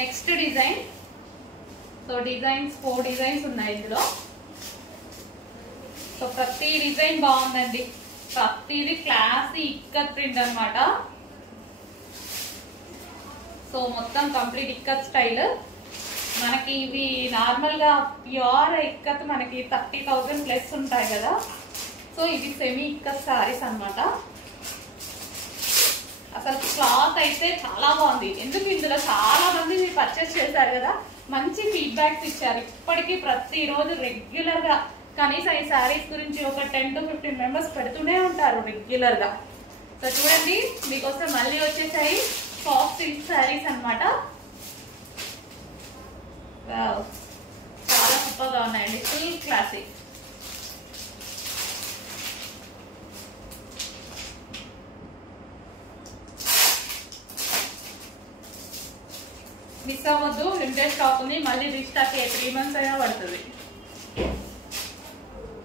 Next design. So designs 4 designs ఉన్నాయి ఇందులో. So ప్రతి డిజైన్ బాగుందండి, ప్రతిది క్లాసీ ఇక్కత్ ప్రింట్ అన్నమాట. సో మొత్తం కంప్లీట్ ఇక్కత్ స్టైల్. మనకి ఇవి నార్మల్ గా ప్యూర్ ఇక్కత్ మనకి 30,000 ప్లస్ ఉంటాయి కదా. సో ఇవి సెమీ ఇక్కత్ సారీస్ అన్నమాట. అసలు క్లాత్ అయితే చాలా బాగుంది. ఎందుకు ఇందులో చాలా మంది పర్చేస్ చేశారు కదా, మంచి ఫీడ్బ్యాక్స్ ఇచ్చారు. ఇప్పటికీ ప్రతిరోజు రెగ్యులర్ గా కనీసం ఈ శారీస్ గురించి ఒక 10 to 15 మెంబర్స్ పెడుతూనే ఉంటారు రెగ్యులర్ గా. సో చూడండి, మీకోసం మళ్ళీ వచ్చేసాయి సాఫ్ట్ సిల్క్ శారీస్ అన్నమాట. చాలా సూపర్ గా ఉన్నాయండి, ఫుల్ క్లాసిక్. మిస్ అవ్వద్దు, లిమిటెడ్ స్టాక్ ఉంది. మళ్ళీ రీస్టాక్ 3 months అయినా పడుతుంది.